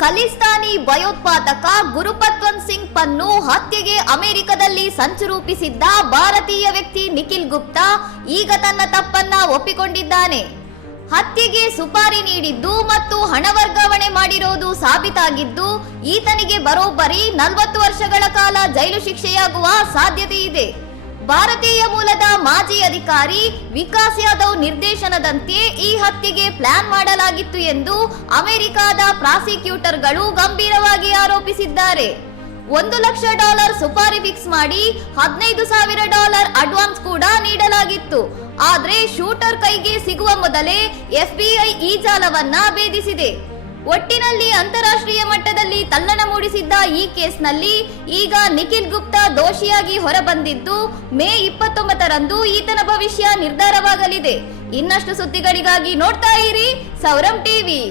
ಖಲಿಸ್ತಾನಿ ಭಯೋತ್ಪಾದಕ ಗುರುಪತ್ವಂತ್ ಸಿಂಗ್ ಪನ್ನು ಹತ್ಯೆಗೆ ಅಮೆರಿಕದಲ್ಲಿ ಸಂಚು ರೂಪಿಸಿದ್ದ ಭಾರತೀಯ ವ್ಯಕ್ತಿ ನಿಖಿಲ್ ಗುಪ್ತಾ ಈಗ ತನ್ನ ತಪ್ಪನ್ನ ಒಪ್ಪಿಕೊಂಡಿದ್ದಾನೆ. ಹತ್ಯೆಗೆ ಸುಪಾರಿ ನೀಡಿದ್ದು ಮತ್ತು ಹಣ ವರ್ಗಾವಣೆ ಮಾಡಿರೋದು ಸಾಬೀತಾಗಿದ್ದು ಈತನಿಗೆ ಬರೋಬ್ಬರಿ 40 ವರ್ಷಗಳ ಕಾಲ ಜೈಲು ಶಿಕ್ಷೆಯಾಗುವ ಸಾಧ್ಯತೆ ಇದೆ. ಭಾರತೀಯ ಮೂಲದ ಮಾಜಿ ಅಧಿಕಾರಿ ವಿಕಾಸ್ ಯಾದವ್ ನಿರ್ದೇಶನದಂತೆ ಈ ಹತ್ಯೆಗೆ ಪ್ಲಾನ್ ಮಾಡಲಾಗಿತ್ತು ಎಂದು ಅಮೆರಿಕದ ಪ್ರಾಸಿಕ್ಯೂಟರ್ಗಳು ಗಂಭೀರವಾಗಿ ಆರೋಪಿಸಿದ್ದಾರೆ. $1 ಲಕ್ಷ ಸುಪಾರಿ ಫಿಕ್ಸ್ ಮಾಡಿ $15,000 ಅಡ್ವಾನ್ಸ್ ಕೂಡ ನೀಡಲಾಗಿತ್ತು. ಆದ್ರೆ ಶೂಟರ್ ಕೈಗೆ ಸಿಗುವ ಮೊದಲೇ FBI ಈ ಜಾಲವನ್ನ ಭೇದಿಸಿದೆ. ಒಟ್ಟಿನಲ್ಲಿ ಅಂತಾರಾಷ್ಟ್ರೀಯ ಮಟ್ಟದಲ್ಲಿ ತಲ್ಲಣ ಮೂಡಿಸಿದ್ದ ಈ ಕೇಸ್ನಲ್ಲಿ ಈಗ ನಿಖಿಲ್ ಗುಪ್ತಾ ದೋಷಿಯಾಗಿ ಹೊರಬಂದಿದ್ದು ಮೇ 29ರಂದು ಈತನ ಭವಿಷ್ಯ ನಿರ್ಧಾರವಾಗಲಿದೆ. ಇನ್ನಷ್ಟು ಸುದ್ದಿಗಳಿಗಾಗಿ ನೋಡ್ತಾ ಇರಿ ಸೌರಂ ಟಿವಿ.